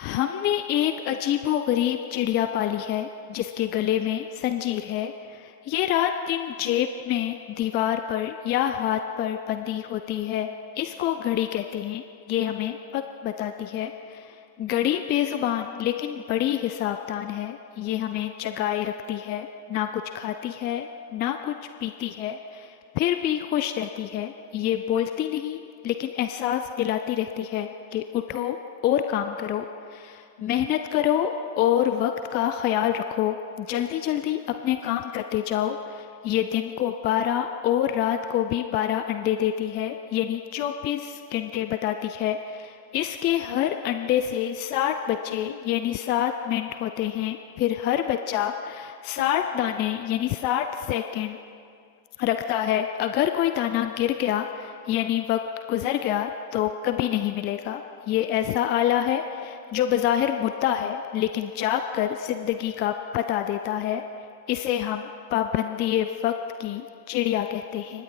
ہم نے ایک عجیب و غریب چڑیا پالی ہے جس کے گلے میں زنجیر ہے۔ یہ رات دن جیب میں، دیوار پر یا ہاتھ پر بندھی ہوتی ہے۔ اس کو گھڑی کہتے ہیں۔ یہ ہمیں وقت بتاتی ہے۔ گھڑی بے زبان لیکن بڑی حساب دان ہے۔ یہ ہمیں جگائے رکھتی ہے، نہ کچھ کھاتی ہے نہ کچھ پیتی ہے، پھر بھی خوش رہتی ہے۔ یہ بولتی نہیں لیکن احساس دلاتی رہتی ہے کہ اٹھو اور کام کرو، محنت کرو اور وقت کا خیال رکھو، جلدی جلدی اپنے کام کرتے جاؤ۔ یہ دن کو 12 اور رات کو بھی 12 انڈے دیتی ہے، یعنی 24 گھنٹے بتاتی ہے۔ اس کے ہر انڈے سے 60 بچے یعنی 7 منٹ ہوتے ہیں، پھر ہر بچہ 60 دانے یعنی 60 سیکنڈ رکھتا ہے۔ اگر کوئی دانہ گر گیا یعنی وقت گزر گیا تو کبھی نہیں ملے گا۔ یہ ایسا آلہ ہے جو بظاہر مردہ ہے لیکن جاگ کر زندگی کا پتہ دیتا ہے۔ اسے ہم پابندی وقت کی چڑیا کہتے ہیں۔